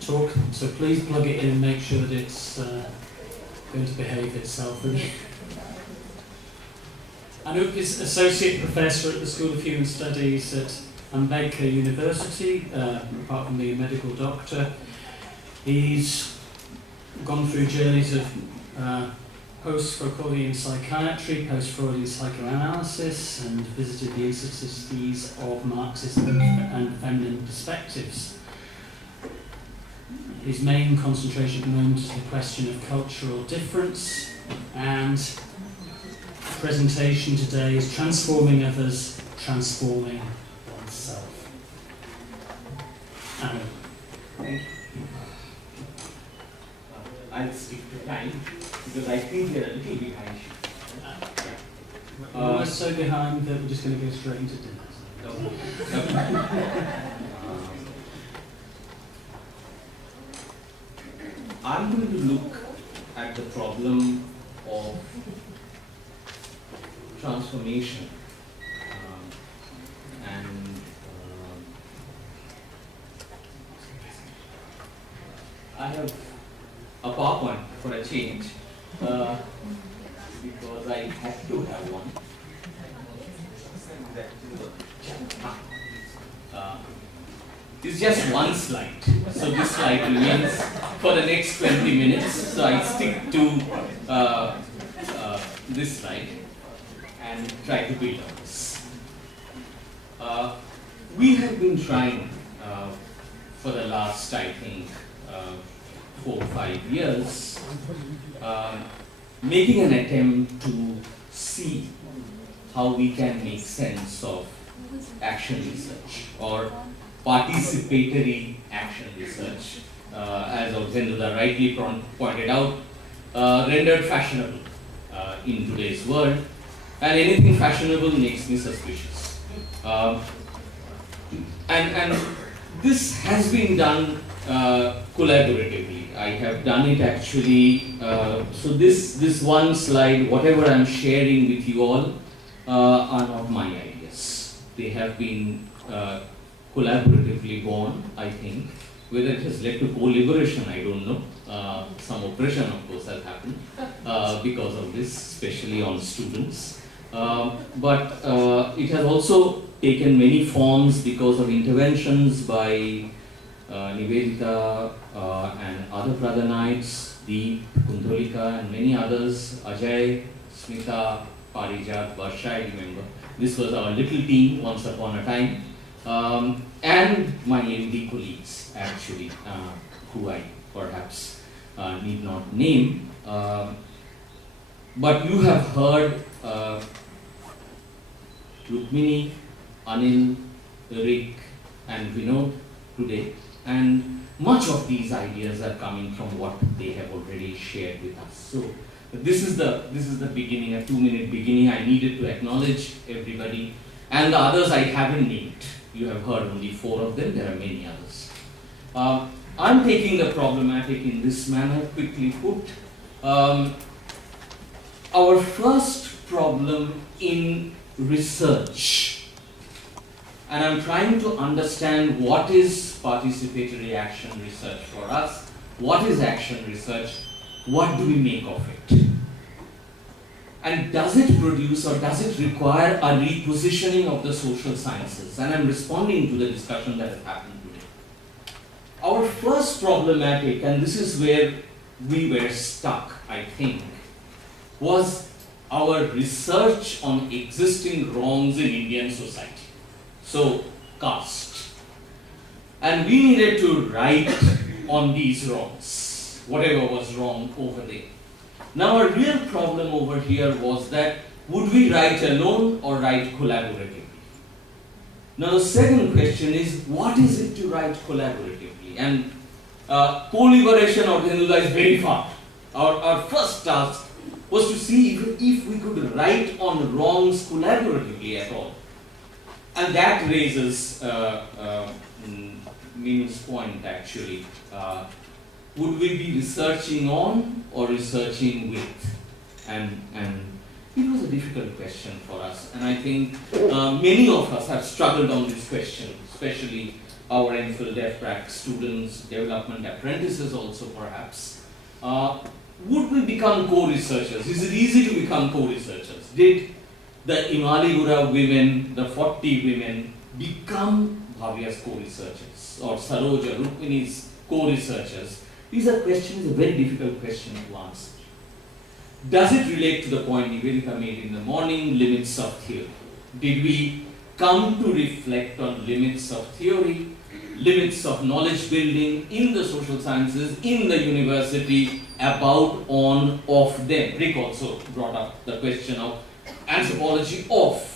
talk, so please plug it in and make sure that it's going to behave itself. Anup is Associate Professor at the School of Human Studies at Ambedkar University, apart from being a medical doctor. He's gone through journeys of post-Freudian psychiatry, post-Freudian psychoanalysis, and visited the institutes of Marxist and feminine perspectives. His main concentration at the moment is the question of cultural difference, and presentation today is transforming others, transforming oneself. Thank you. I'll stick to time because I think we're a little behind. We're so behind that we're just going to go straight into dinner. I'm going to look at the problem of transformation I have a PowerPoint for a change because I had to have one. It's just one slide, so this slide remains for the next 20 minutes. So I stick to this slide and try to build on this. We have been trying for the last, I think, 4 or 5 years, making an attempt to see how we can make sense of action research or participatory action research, as Ayang Raje rightly pointed out, rendered fashionable in today's world, and anything fashionable makes me suspicious. And this has been done collaboratively. I have done it actually, so this one slide, whatever I'm sharing with you all, are not my ideas. They have been collaboratively born, I think. Whether it has led to co-liberation, I don't know. Some oppression, of course, has happened because of this, especially on students. But it has also taken many forms because of interventions by Nivedita and other Pradhanites, Deep, Kundalika, and many others, Ajay, Smita, Parijat, Varsha, I remember. This was our little team once upon a time. And my MD colleagues, actually, who I perhaps need not name. But you have heard Rukmini, Anil, Rick, and Vinod today. And much of these ideas are coming from what they have already shared with us. So this is the beginning, a 2-minute beginning. I needed to acknowledge everybody, and the others I haven't named. You have heard only 4 of them. There are many others. I'm taking the problematic in this manner, quickly put. Our first problem in research, and I'm trying to understand what is participatory action research for us, what is action research, what do we make of it? And does it produce or does it require a repositioning of the social sciences? And I'm responding to the discussion that has happened today. Our first problematic, and this is where we were stuck, I think, was our research on existing wrongs in Indian society. So, caste. And we needed to write on these wrongs, whatever was wrong over there. Now, a real problem over here was that would we write alone or write collaboratively? Now, the second question is, what is it to write collaboratively? And co-liberation or Ayang is very far. Our first task was to see if we could write on wrongs collaboratively at all. And that raises Minu's point, actually. Would we be researching on or researching with? And it was a difficult question for us. And I think many of us have struggled on this question, especially our MPhil Dev Prac students, development apprentices also perhaps, would we become co-researchers? Is it easy to become co-researchers? Did the Imaligura women, the 40 women, become Bhavya's co-researchers or Saroja, Rukmini's co-researchers? These are questions, a very difficult question to answer. Does it relate to the point Nivedita made in the morning, limits of theory? Did we come to reflect on limits of theory, limits of knowledge building in the social sciences, in the university, about, on, of them? Rick also brought up the question of anthropology of.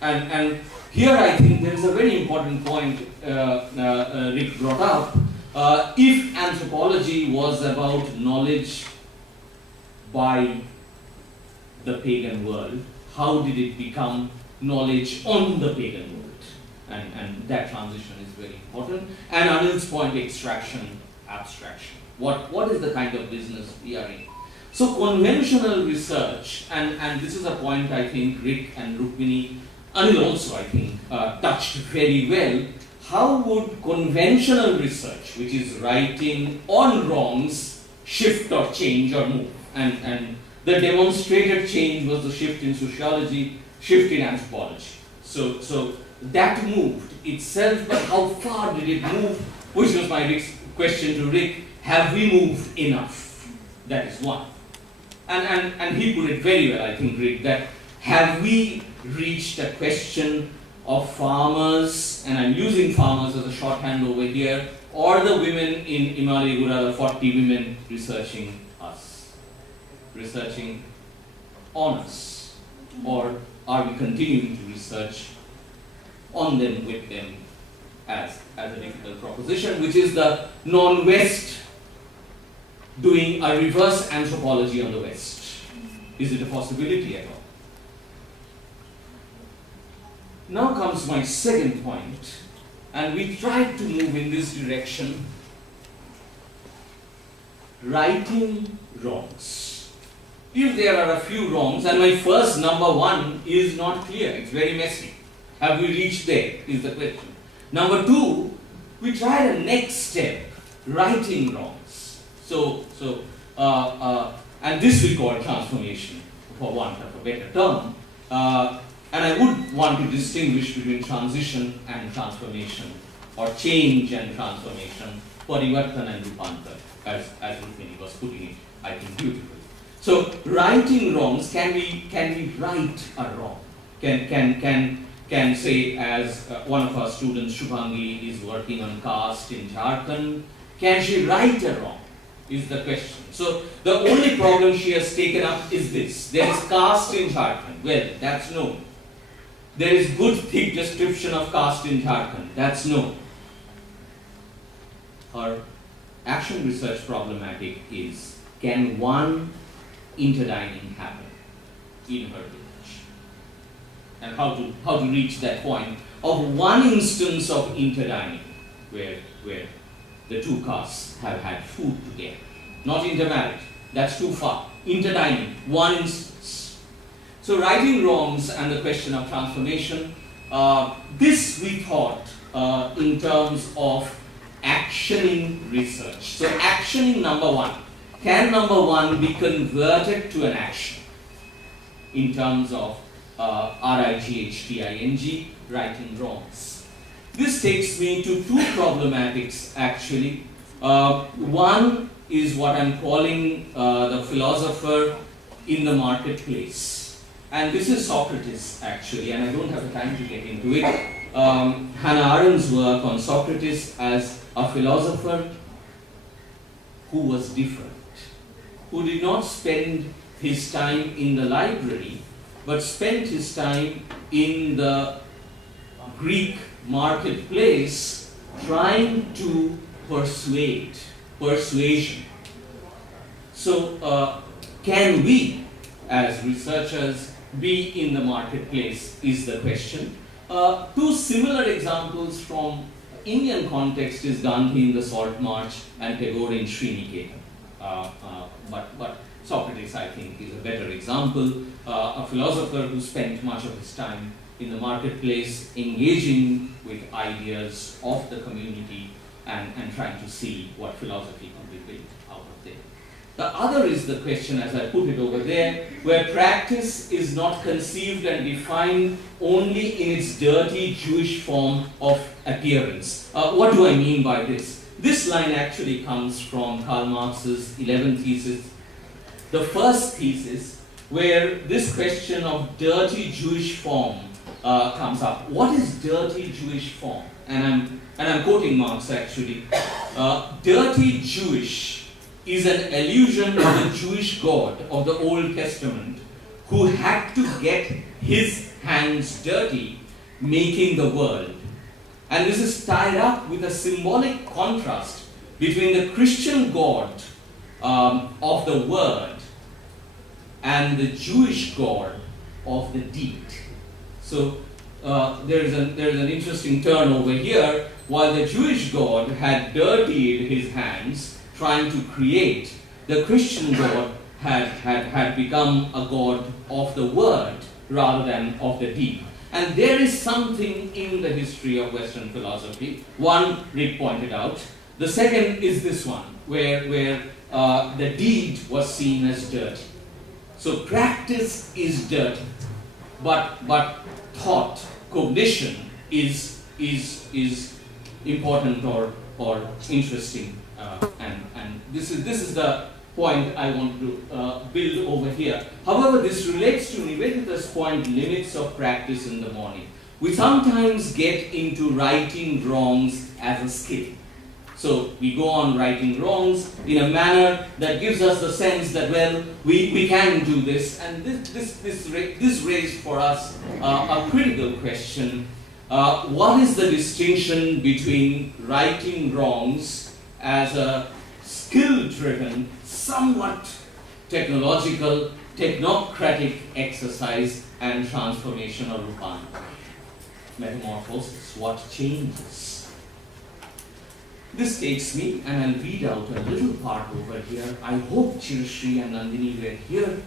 And here I think there is a very important point Rick brought up. If anthropology was about knowledge by the pagan world, how did it become knowledge on the pagan world? And that transition is very important. And Anil's point, extraction, abstraction. What is the kind of business we are in? So conventional research, and this is a point I think Rick and Rukmini, Anil also I think, touched very well. How would conventional research, which is writing on wrongs, shift or change or move? And the demonstrated change was the shift in sociology, shift in anthropology. So that moved itself, but how far did it move? Which was my question to Rick. Have we moved enough? That is one. And he put it very well, I think, Rick, that have we reached a question of farmers, and I'm using farmers as a shorthand over here, or the women in Imaligura, the 40 women researching us, researching on us, or are we continuing to research on them, with them, as a difficult proposition, which is the non-West doing a reverse anthropology on the West? Is it a possibility at all? Now comes my second point, and we tried to move in this direction. Righting wrongs. If there are a few wrongs, and my first number one is not clear, it's very messy. Have we reached there, is the question. Number two, we tried a next step, righting wrongs. And this we call transformation, for want of a better term. And I would want to distinguish between transition and transformation, or change and transformation, parivartan and rupantar, as Rukmini was putting it, I think, beautifully. So, righting wrongs, can we right a wrong? Can say, as one of our students, Shubhangi, is working on caste in Jharkhand, can she right a wrong, is the question. So, the only problem she has taken up is this: there is caste in Jharkhand. Well, that's known. There is good, thick description of caste in Jharkhand. That's known. Her action research problematic is, can one interdining happen in her village? And how to reach that point of one instance of interdining where the two castes have had food together. Not intermarriage. That's too far. Interdining, one instance. So righting wrongs and the question of transformation, this we thought in terms of actioning research. So actioning number one. Can number one be converted to an action in terms of RIGHTING, righting wrongs? This takes me to two problematics actually. One is what I'm calling the philosopher in the marketplace. And this is Socrates actually, and I don't have the time to get into it. Hannah Arendt's work on Socrates as a philosopher who was different, who did not spend his time in the library, but spent his time in the Greek marketplace trying to persuasion. So can we, as researchers, be in the marketplace, is the question. Two similar examples from Indian context is Gandhi in the Salt March and Tagore in Sriniketan. But Socrates, I think, is a better example, a philosopher who spent much of his time in the marketplace, engaging with ideas of the community and trying to see what philosophy can be built out of there. The other is the question, as I put it over there, where practice is not conceived and defined only in its dirty Jewish form of appearance. What do I mean by this? This line actually comes from Karl Marx's 11 Theses. The first thesis, where this question of dirty Jewish form comes up. What is dirty Jewish form? And I'm quoting Marx actually. Dirty Jewish is an allusion to the Jewish God of the Old Testament who had to get his hands dirty making the world. And this is tied up with a symbolic contrast between the Christian God of the Word and the Jewish God of the deed. So there is an interesting turn over here. While the Jewish God had dirtied his hands trying to create, the Christian God had become a God of the Word rather than of the deed. And there is something in the history of Western philosophy. One, Rick pointed out. The second is this one, where the deed was seen as dirty. So practice is dirty, but thought, cognition is important or interesting, and this is the point I want to build over here. However, this relates to Nivedita's point, limits of practice in the morning. We sometimes get into righting wrongs as a skill. So we go on righting wrongs in a manner that gives us the sense that, well, we can do this. And this raised for us a critical question. What is the distinction between righting wrongs as a skill-driven, somewhat technological, technocratic exercise and transformational metamorphosis? What changes? This takes me, and I'll read out a little part over here. I hope Chirshri and Nandini were here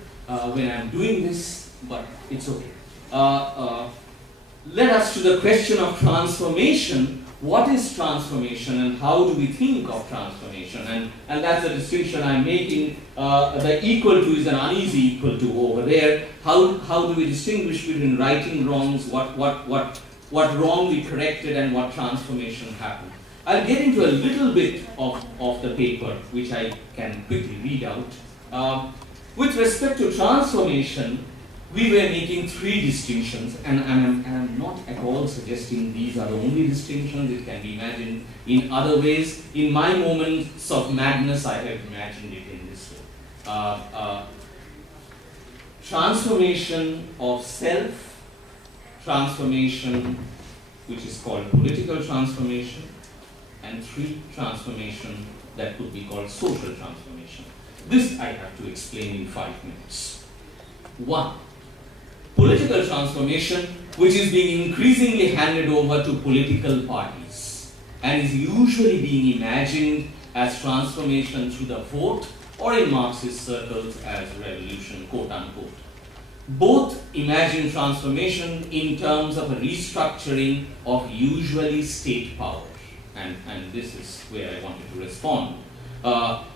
when I'm doing this, but it's okay. Let us to the question of transformation. What is transformation and how do we think of transformation? And that's the distinction I'm making. The equal to is an uneasy equal to over there. How do we distinguish between righting wrongs, what wrong we corrected and what transformation happened? I'll get into a little bit of the paper, which I can quickly read out. With respect to transformation, we were making three distinctions, and I'm not at all suggesting these are the only distinctions. It can be imagined in other ways. In my moments of madness, I have imagined it in this way. Transformation of self, transformation which is called political transformation, and three, transformation that could be called social transformation. This I have to explain in 5 minutes. 1. Political transformation, which is being increasingly handed over to political parties and is usually being imagined as transformation through the vote or in Marxist circles as revolution, quote unquote. Both imagine transformation in terms of a restructuring of usually state power. And this is where I wanted to respond.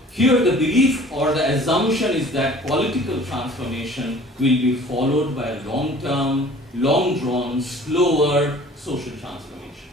Here the belief or the assumption is that political transformation will be followed by a long-term, long-drawn, slower social transformation.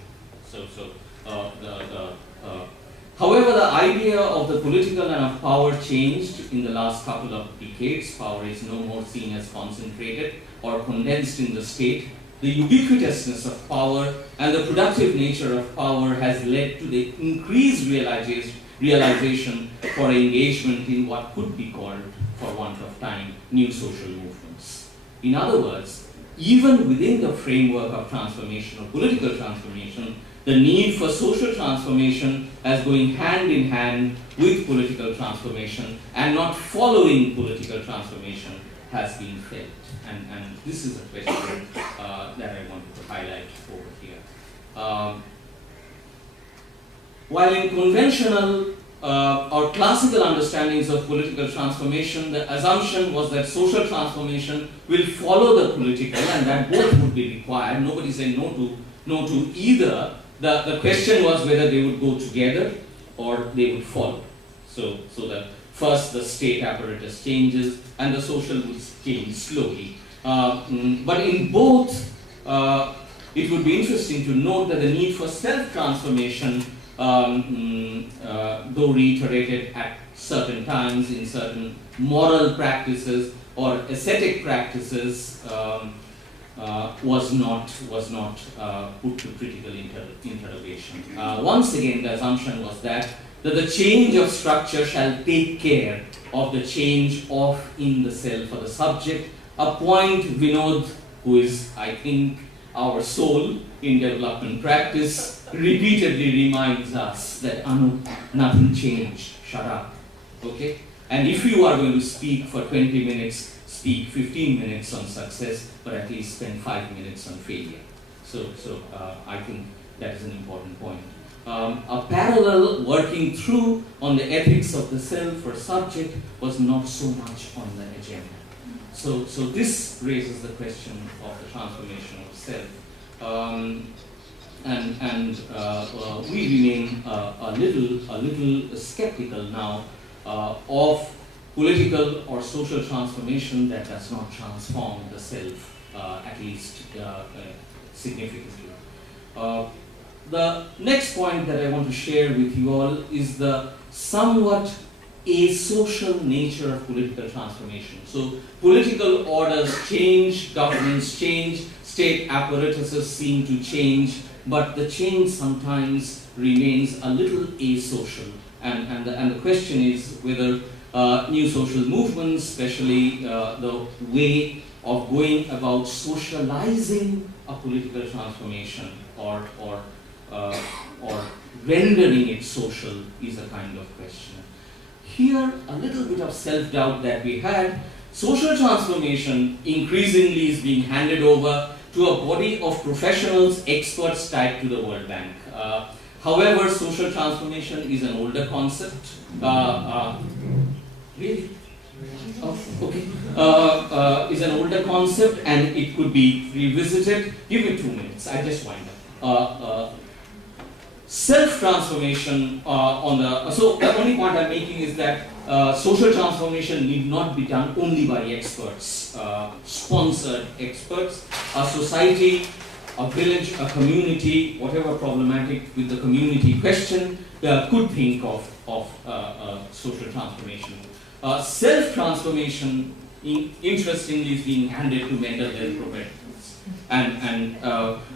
However, the idea of the political and of power changed in the last couple of decades. Power is no more seen as concentrated or condensed in the state. The ubiquitousness of power and the productive nature of power has led to the increased realization for engagement in what could be called, for want of time, new social movements. In other words, even within the framework of transformation or political transformation, the need for social transformation as going hand in hand with political transformation and not following political transformation has been felt. And this is a question that I wanted to highlight over here. While in conventional our classical understandings of political transformation, the assumption was that social transformation will follow the political, and that both would be required. Nobody said no to either. The question was whether they would go together or they would follow. So that first the state apparatus changes and the social will change slowly. But in both, it would be interesting to note that the need for self-transformation, though reiterated at certain times in certain moral practices or ascetic practices, was not put to critical interrogation. Once again, the assumption was that the change of structure shall take care of the change of in the self or the subject, a point Vinod, who is, I think, our soul in development practice, repeatedly reminds us that Anup, nothing changed, shut up, okay? And if you are going to speak for 20 minutes, speak 15 minutes on success, but at least spend 5 minutes on failure. So I think that is an important point. A parallel working through on the ethics of the self or subject was not so much on the agenda. So this raises the question of the transformation of self. We remain a little skeptical now of political or social transformation that does not transform the self, at least significantly. The next point that I want to share with you all is the somewhat asocial nature of political transformation. So political orders change, governments change, state apparatuses seem to change, but the change sometimes remains a little asocial. And the question is whether new social movements, especially the way of going about socializing a political transformation or rendering it social, is a kind of question. Here, a little bit of self-doubt that we had. Social transformation increasingly is being handed over to a body of professionals, experts tied to the World Bank. However, social transformation is an older concept. Really? Oh, okay. Is an older concept and it could be revisited. Give me 2 minutes, I just wind up. Self-transformation so the only point I'm making is that social transformation need not be done only by experts, sponsored experts. A society, a village, a community, whatever problematic with the community question, could think of social transformation. Self-transformation, interestingly, is being handed to mental health professionals. And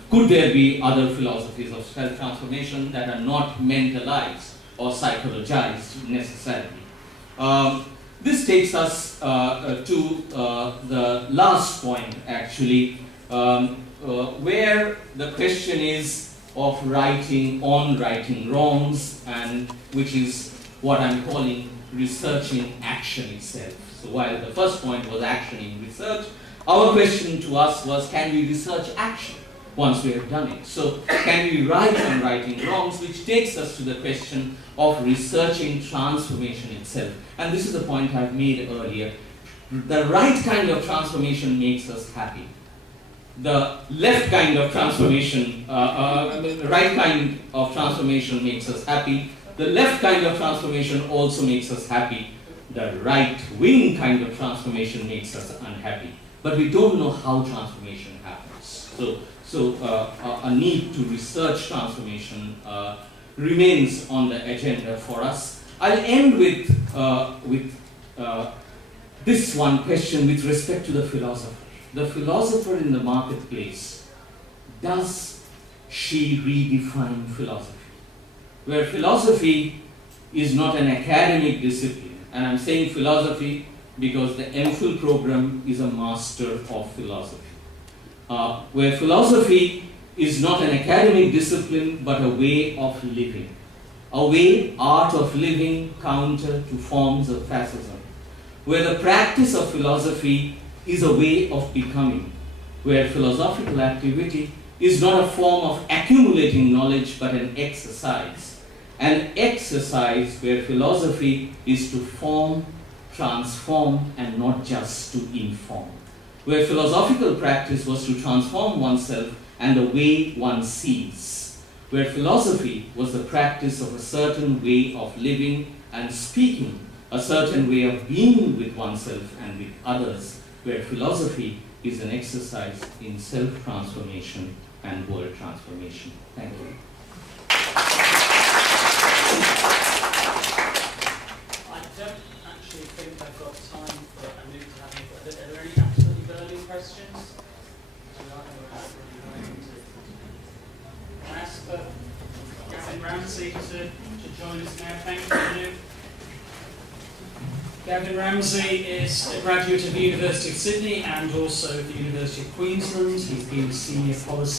could there be other philosophies of self-transformation that are not mentalized or psychologized necessarily? This takes us to the last point, actually, where the question is of righting wrongs, and which is what I'm calling researching action itself. So while the first point was action in research, our question to us was, can we research action once we have done it? So can we write on righting wrongs, which takes us to the question of researching transformation itself. And this is the point I've made earlier. The right kind of transformation makes us happy. The left kind of transformation, the right kind of transformation makes us happy. The left kind of transformation also makes us happy. The right-wing kind of transformation makes us unhappy. But we don't know how transformation happens. So a need to research transformation remains on the agenda for us. I'll end with this one question with respect to the philosopher. The philosopher in the marketplace, does she redefine philosophy? Where philosophy is not an academic discipline, and I'm saying philosophy because the MPhil program is a master of philosophy. Where philosophy is not an academic discipline but a way of living. A way, art of living, counter to forms of fascism. Where the practice of philosophy is a way of becoming. Where philosophical activity is not a form of accumulating knowledge but an exercise. an exercise where philosophy is to form, transform, and not just to inform. Where philosophical practice was to transform oneself and the way one sees. Where philosophy was the practice of a certain way of living and speaking, a certain way of being with oneself and with others. Where philosophy is an exercise in self-transformation and world transformation. Thank you. I don't actually think I've got time for Anup to have any. Are there any absolutely burning questions? Can I ask for Gavin Ramsey to join us now? Thank you, Anup. Gavin Ramsey is a graduate of the University of Sydney and also the University of Queensland. He's been a senior policy